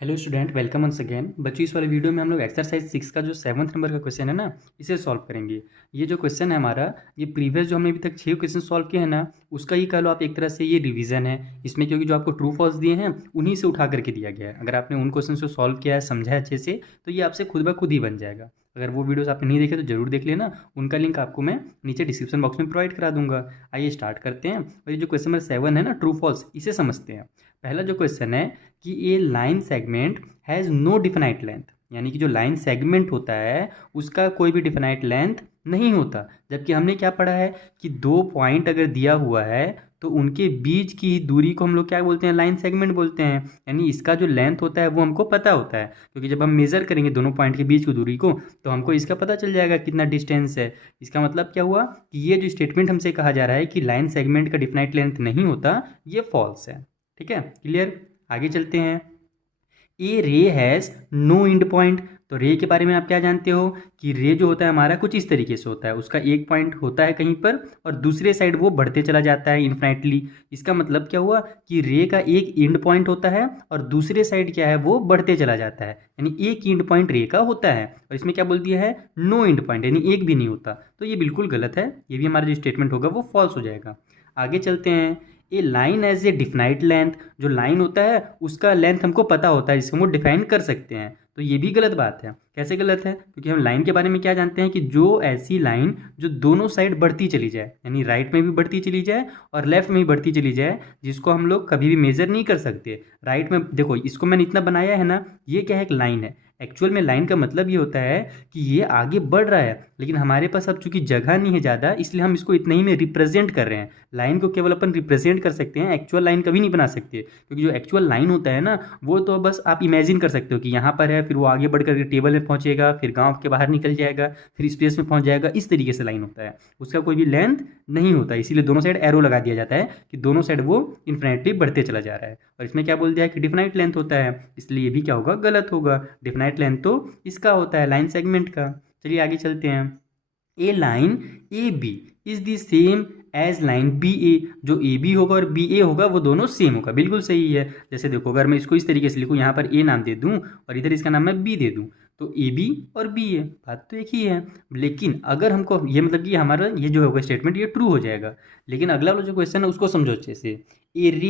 Hello student, welcome once again. बच्चों, इस वाले वीडियो में हम लोग एक्सरसाइज 6 का जो 7th नंबर का क्वेश्चन है ना, इसे सॉल्व करेंगे। ये जो क्वेश्चन है हमारा, ये प्रीवियस जो हमने अभी तक 6 क्वेश्चन सॉल्व किए हैं ना, उसका ही कह लो आप एक तरह से ये रिवीजन है इसमें, क्योंकि जो आपको ट्रू फॉल्स दिए हैं उन्हीं से उठा करके दिया गया है। अगर आपने उन क्वेश्चन को सॉल्व किया है, समझा है अच्छे से, तो ये आपसे खुद ब खुद ही बन जाएगा। अगर वो वीडियोस आपने नहीं देखे तो जरूर देख लेना, उनका लिंक आपको मैं नीचे डिस्क्रिप्शन बॉक्स में प्रोवाइड करा दूंगा। आइए स्टार्ट करते हैं, और ये जो क्वेश्चन नंबर 7 है ना, ट्रू फॉल्स, इसे समझते हैं। पहला जो क्वेश्चन है कि a line segment has no definite length, यानी कि जो लाइन सेगमेंट होता है उसका कोई भी डिफाइनाइट लेंथ नहीं होता। जबकि हमने क्या पढ़ा है कि दो पॉइंट अगर दिया हुआ है तो उनके बीच की दूरी को हम लोग क्या बोलते हैं, लाइन सेगमेंट बोलते हैं। यानी इसका जो लेंथ होता है वो हमको पता होता है, क्योंकि जब हम मेज़र करेंगे दोनों पॉइंट के बीच की दूरी को तो हमको इसका पता चल जाएगा कितना डिस्टेंस है। इसका मतलब क्या हुआ कि ये जो स्टेटमेंट हमसे कहा जा रहा है कि लाइन सेगमेंट का डिफाइनाइट लेंथ नहीं होता, ये फॉल्स है। ठीक है, क्लियर। आगे चलते हैं। ए रे हैज़ नो एंड पॉइंट। तो रे के बारे में आप क्या जानते हो कि रे जो होता है हमारा कुछ इस तरीके से होता है, उसका एक पॉइंट होता है कहीं पर और दूसरे साइड वो बढ़ते चला जाता है इन्फिनिटली। इसका मतलब क्या हुआ कि रे का एक एंड पॉइंट होता है और दूसरे साइड क्या है, वो बढ़ते चला जाता है, यानी एक एंड पॉइंट रे का होता है। और इसमें क्या बोल दिया है, नो एंड पॉइंट, यानी एक भी नहीं होता। तो ये बिल्कुल गलत है, ये भी हमारा जो स्टेटमेंट होगा वो फॉल्स हो जाएगा। आगे चलते हैं। A line has a definite length, जो लाइन होता है उसका लेंथ हमको पता होता है, जिसको हम डिफाइन कर सकते हैं। तो ये भी गलत बात है। कैसे गलत है, क्योंकि हम लाइन के बारे में क्या जानते हैं कि जो ऐसी लाइन जो दोनों साइड बढ़ती चली जाए, यानी राइट में भी बढ़ती चली जाए और लेफ्ट में भी बढ़ती चली जाए, जिसको हम लोग कभी भी मेजर नहीं कर सकते। राइट में देखो, इसको मैंने इतना बनाया है ना, ये क्या है, एक लाइन है। एक्चुअल में लाइन का मतलब ये होता है कि ये आगे बढ़ रहा है, लेकिन हमारे पास अब चूंकि जगह नहीं है ज़्यादा, इसलिए हम इसको इतना ही में रिप्रेजेंट कर रहे हैं। लाइन को केवल अपन रिप्रेजेंट कर सकते हैं, एक्चुअल लाइन कभी नहीं बना सकते, क्योंकि जो एक्चुअल लाइन होता है ना, वो तो बस आप इमेजिन कर सकते हो कि यहाँ पर है, फिर वो आगे बढ़ करके टेबल में पहुँचेगा, फिर गाँव के बाहर निकल जाएगा, फिर स्पेस में पहुँच जाएगा। इस तरीके से लाइन होता है, उसका कोई भी लेंथ नहीं होता। इसीलिए दोनों साइड एरो लगा दिया जाता है कि दोनों साइड वो इन्फिनिटली बढ़ते चला जा रहा है। और इसमें क्या बोल दिया है कि डिफाइनाइट लेंथ होता है, इसलिए ये भी क्या होगा, गलत होगा। डिफाइनाइट लेंथ तो इसका होता है, लाइन सेगमेंट का। चलिए आगे चलते हैं। A line A B is the same as line B A, जो ए बी होगा और बी ए होगा वो दोनों सेम होगा। बिल्कुल सही है। जैसे देखो, अगर मैं इसको इस तरीके से लिखूँ, यहाँ पर ए नाम दे दूँ और इधर इसका नाम मैं बी दे दूँ, तो ए बी और बी ए बात तो एक ही है। लेकिन अगर हमको ये मतलब कि हमारा ये जो होगा स्टेटमेंट, ये ट्रू हो जाएगा। लेकिन अगला वाला जो क्वेश्चन है उसको समझो अच्छे से। A ray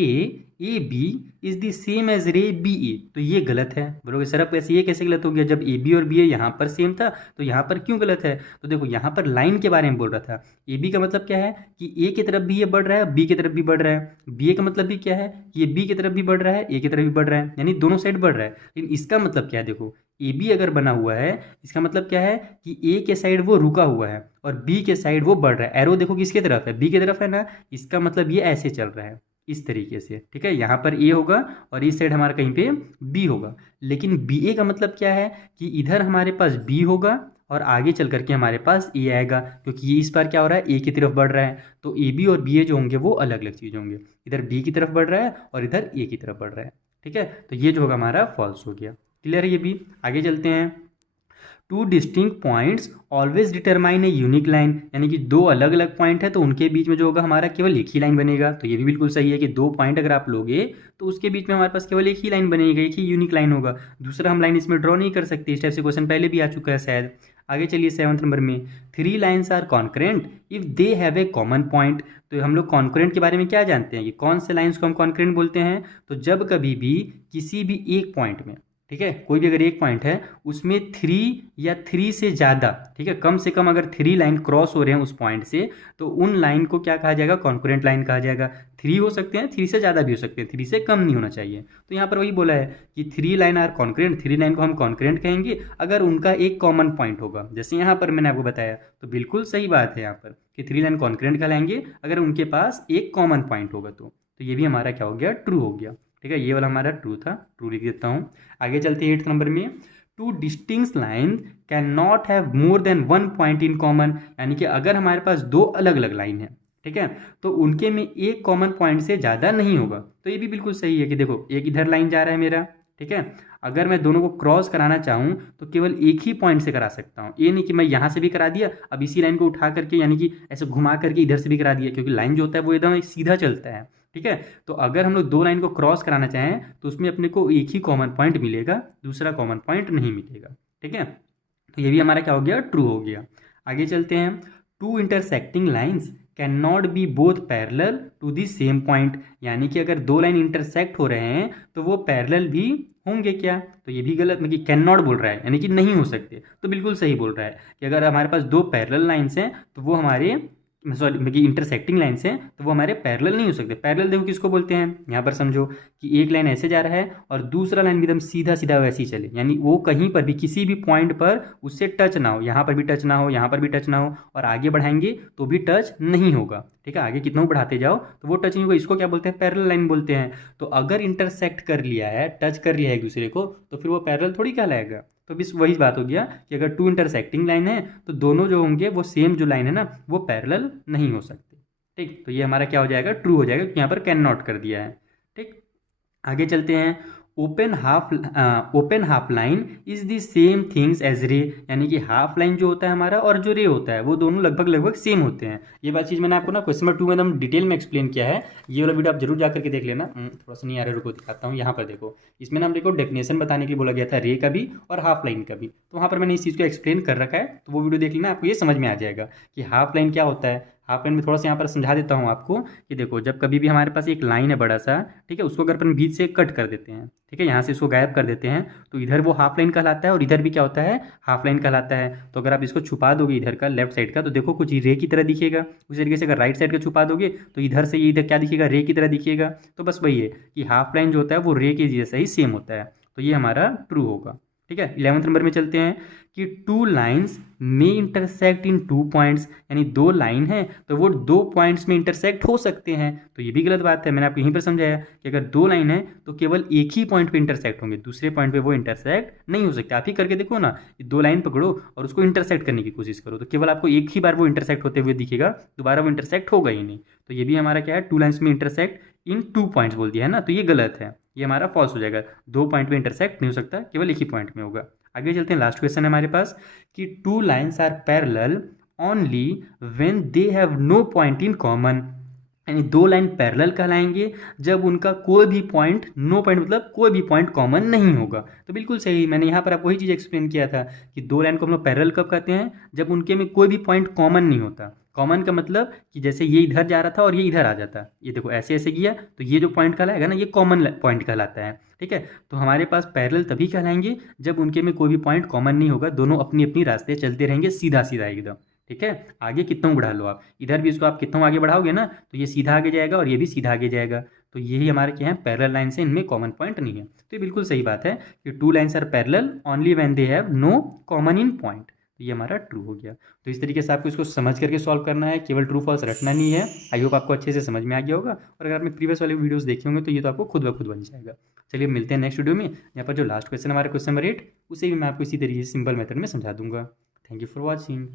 A B is the same as ray B A, तो ये गलत है। बोलोगे सर अब कैसे, ये कैसे गलत हो गया, जब ए बी और बी ए यहाँ पर सेम था तो यहाँ पर क्यों गलत है। तो देखो, यहाँ पर लाइन के बारे में बोल रहा था। ए बी का मतलब क्या है कि ए की तरफ भी ये बढ़ रहा है, बी की तरफ भी बढ़ रहा है। बी ए का मतलब भी क्या है कि ये बी की तरफ भी बढ़ रहा है, ए की तरफ भी बढ़ रहा है, यानी दोनों साइड बढ़ रहा है। लेकिन इसका मतलब क्या है, देखो ए बी अगर बना हुआ है, इसका मतलब क्या है कि ए के साइड वो रुका हुआ है और बी के साइड वो बढ़ रहा है। एरो देखो किसके तरफ है, बी की तरफ है ना, इसका मतलब ये ऐसे चल रहा है, इस तरीके से। ठीक है, यहाँ पर ए होगा और इस साइड हमारा कहीं पे बी होगा। लेकिन बी ए का मतलब क्या है कि इधर हमारे पास बी होगा और आगे चल करके हमारे पास ए आएगा, क्योंकि ये इस बार क्या हो रहा है, ए की तरफ बढ़ रहा है। तो ए बी और बी ए जो होंगे वो अलग अलग चीज़ होंगे, इधर बी की तरफ बढ़ रहा है और इधर ए की तरफ बढ़ रहा है। ठीक है, तो ये जो होगा हमारा फॉल्स हो गया। क्लियर है ये भी। आगे चलते हैं। Two distinct points always determine a unique line, यानी कि दो अलग अलग पॉइंट है तो उनके बीच में जो होगा हमारा केवल एक ही लाइन बनेगा। तो ये भी बिल्कुल सही है कि दो पॉइंट अगर आप लोगे तो उसके बीच में हमारे पास केवल एक ही लाइन बनेगी, एक ही यूनिक लाइन होगा। दूसरा हम लाइन इसमें ड्रॉ नहीं कर सकते। इस टाइप से क्वेश्चन पहले भी आ चुका है शायद। आगे चलिए 7th नंबर में। Three lines are concurrent if they have a common point. तो हम लोग कॉन्करेंट के बारे में क्या जानते हैं कि कौन से लाइन्स को हम कॉन्करेंट बोलते हैं, तो जब कभी भी किसी भी एक पॉइंट में, ठीक है, कोई भी अगर एक पॉइंट है उसमें थ्री या थ्री से ज़्यादा, ठीक है, कम से कम अगर थ्री लाइन क्रॉस हो रहे हैं उस पॉइंट से, तो उन लाइन को क्या कहा जाएगा, कॉन्करेंट लाइन कहा जाएगा। थ्री हो सकते हैं, थ्री से ज़्यादा भी हो सकते हैं, थ्री से कम नहीं होना चाहिए। तो यहाँ पर वही बोला है कि three line are concurrent, three line को हम कॉन्करेंट कहेंगे अगर उनका एक कॉमन पॉइंट होगा। जैसे यहाँ पर मैंने आपको बताया, तो बिल्कुल सही बात है यहाँ पर कि थ्री लाइन कॉन्करेंट कहलाएंगे अगर उनके पास एक कॉमन पॉइंट होगा। तो ये भी हमारा क्या हो गया, ट्रू हो गया। ठीक है, ये वाला हमारा ट्रू था, ट्रू लिख देता हूँ। आगे चलते हैं 8th नंबर में। Two distinct line can not have more than one point in common, यानी कि अगर हमारे पास दो अलग अलग लाइन है, ठीक है, तो उनके में एक कॉमन पॉइंट से ज़्यादा नहीं होगा। तो ये भी बिल्कुल सही है कि देखो, एक इधर लाइन जा रहा है मेरा, ठीक है, अगर मैं दोनों को क्रॉस कराना चाहूँ तो केवल एक ही पॉइंट से करा सकता हूँ। ये नहीं कि मैं यहाँ से भी करा दिया, अब इसी लाइन को उठा करके यानी कि ऐसे घुमा करके इधर से भी करा दिया, क्योंकि लाइन जो होता है वो एकदम सीधा चलता है। ठीक है। तो अगर हम लोग दो लाइन को क्रॉस कराना चाहें तो उसमें अपने को एक ही कॉमन पॉइंट मिलेगा, दूसरा कॉमन पॉइंट नहीं मिलेगा। ठीक है, तो ये भी हमारा क्या हो गया, ट्रू हो गया। आगे चलते हैं, two intersecting lines can not be both parallel to the same point, यानी कि अगर दो लाइन इंटरसेक्ट हो रहे हैं तो वो पैरेलल भी होंगे क्या, तो ये भी गलत, मतलब कैन नॉट बोल रहा है यानी कि नहीं हो सकते, तो बिल्कुल सही बोल रहा है कि अगर हमारे पास दो पैरेलल लाइन्स हैं तो वो हमारे, सॉरी मतलब इंटरसेक्टिंग लाइन्स हैं तो वो हमारे पैरेलल नहीं हो सकते। पैरेलल देखो किसको बोलते हैं, यहाँ पर समझो कि एक लाइन ऐसे जा रहा है और दूसरा लाइन भी एकदम सीधा सीधा वैसे ही चले, यानी वो कहीं पर भी किसी भी पॉइंट पर उससे टच ना हो, यहाँ पर भी टच ना हो, यहाँ पर भी टच ना हो, और आगे बढ़ाएंगे तो भी टच नहीं होगा। ठीक है, आगे कितना बढ़ाते जाओ तो वो टच नहीं होगा, इसको क्या बोलते हैं, पैरेलल लाइन बोलते हैं। तो अगर इंटरसेक्ट कर लिया है, टच कर लिया है एक दूसरे को, तो फिर वो पैरेलल थोड़ी कहलाएगा। तो बस वही बात हो गया कि अगर टू इंटरसेक्टिंग लाइन है तो दोनों जो होंगे वो सेम जो लाइन है ना वो पैरेलल नहीं हो सकते। ठीक, तो ये हमारा क्या हो जाएगा, ट्रू हो जाएगा, क्योंकि यहाँ पर कैन नॉट कर दिया है। ठीक, आगे चलते हैं, open half line is the same things as ray, यानी कि हाफ लाइन जो होता है हमारा और जो रे होता है वो दोनों लगभग लगभग सेम होते हैं। ये बात चीज़ मैंने आपको ना क्वेश्चन नंबर 2 में एकदम डिटेल में एक्सप्लेन किया है, ये वाला वीडियो आप जरूर जा करके देख लेना। थोड़ा सा नहीं आ रहा, रुको दिखाता हूँ। यहाँ पर देखो, इसमें ना हम देखो डेफिनेशन बताने के लिए बोला गया था रे का भी और हाफ लाइन का भी, तो वहाँ पर मैंने इस चीज़ को एक्सप्लेन कर रखा है, तो वो वीडियो देख लेना, आपको ये समझ में आ जाएगा कि हाफ लाइन क्या होता है। हाफ लाइन में थोड़ा सा यहाँ पर समझा देता हूँ आपको कि देखो, जब कभी भी हमारे पास एक लाइन है बड़ा सा, ठीक है, उसको अगर अपन बीच से कट कर देते हैं, ठीक है, यहाँ से इसको गायब कर देते हैं, तो इधर वो हाफ लाइन कहलाता है और इधर भी क्या होता है, हाफ लाइन कहलाता है। तो अगर आप इसको छुपा दोगे इधर का लेफ्ट साइड का, तो देखो कुछ रे की तरह दिखेगा। उसी तरीके से अगर राइट साइड का छुपा दोगे तो इधर से ये इधर क्या दिखेगा, रे की तरह दिखेगा। तो बस वही है कि हाफ लाइन जो होता है वो रे के जैसा ही सेम होता है, तो ये हमारा ट्रू होगा। ठीक है, 11वें नंबर में चलते हैं कि टू लाइन्स में इंटरसेक्ट इन टू पॉइंट्स, यानी दो लाइन है तो वो दो पॉइंट्स में इंटरसेक्ट हो सकते हैं, तो ये भी गलत बात है। मैंने आपको यहीं पर समझाया कि अगर दो लाइन है तो केवल एक ही पॉइंट पे इंटरसेक्ट होंगे, दूसरे पॉइंट पे वो इंटरसेक्ट नहीं हो सकते। आप ही करके देखो ना, दो लाइन पकड़ो और उसको इंटरसेक्ट करने की कोशिश करो, तो केवल आपको एक ही बार वो इंटरसेक्ट होते हुए दिखेगा, दोबारा वो इंटरसेक्ट होगा ही नहीं। तो ये भी हमारा क्या है, टू लाइन्स में इंटरसेक्ट इन टू पॉइंट्स बोल दिया है ना, तो ये गलत है, ये हमारा फॉल्स हो जाएगा। दो पॉइंट में इंटरसेक्ट नहीं हो सकता, केवल एक ही पॉइंट में होगा। आगे चलते हैं, लास्ट क्वेश्चन है हमारे पास कि two lines are parallel only when they have no point in common, यानी दो लाइन पैरेलल कहलाएंगे जब उनका कोई भी पॉइंट, नो पॉइंट मतलब कोई भी पॉइंट कॉमन नहीं होगा। तो बिल्कुल सही, मैंने यहाँ पर आपको वही चीज़ एक्सप्लेन किया था कि दो लाइन को हम लोग पैरेलल कब कहते हैं, जब उनके में कोई भी पॉइंट कॉमन नहीं होता। कॉमन का मतलब कि जैसे ये इधर जा रहा था और ये इधर आ जाता, ये देखो ऐसे ऐसे गया, तो ये जो पॉइंट कहलाएगा ना ये कॉमन पॉइंट कहलाता है। ठीक है, तो हमारे पास पैरेलल तभी कहलाएंगे जब उनके में कोई भी पॉइंट कॉमन नहीं होगा, दोनों अपनी अपनी रास्ते चलते रहेंगे सीधा सीधा एकदम। ठीक है, आगे कितना बढ़ा लो आप, इधर भी इसको आप कितना आगे बढ़ाओगे ना तो ये सीधा आगे जाएगा और ये भी सीधा आगे जाएगा। तो यही हमारे क्या है, पैरेलल लाइन से इनमें कॉमन पॉइंट नहीं है। तो ये बिल्कुल सही बात है कि two lines are parallel only when they have no common in point, तो ये हमारा ट्रू हो गया। तो इस तरीके से आपको इसको समझ करके सॉल्व करना है, केवल ट्रू फॉल्स रटना नहीं है। आई होप आपको अच्छे से समझ में आ गया होगा, और अगर आपने प्रीवियस वाले वीडियोस देखे होंगे तो ये तो आपको खुद ब खुद बन जाएगा। चलिए मिलते हैं नेक्स्ट वीडियो में, यहाँ पर जो लास्ट क्वेश्चन हमारा क्वेश्चन नंबर 8, उसे भी मैं आपको इसी तरीके से सिंपल मेथड में समझा दूंगा। Thank you for watching.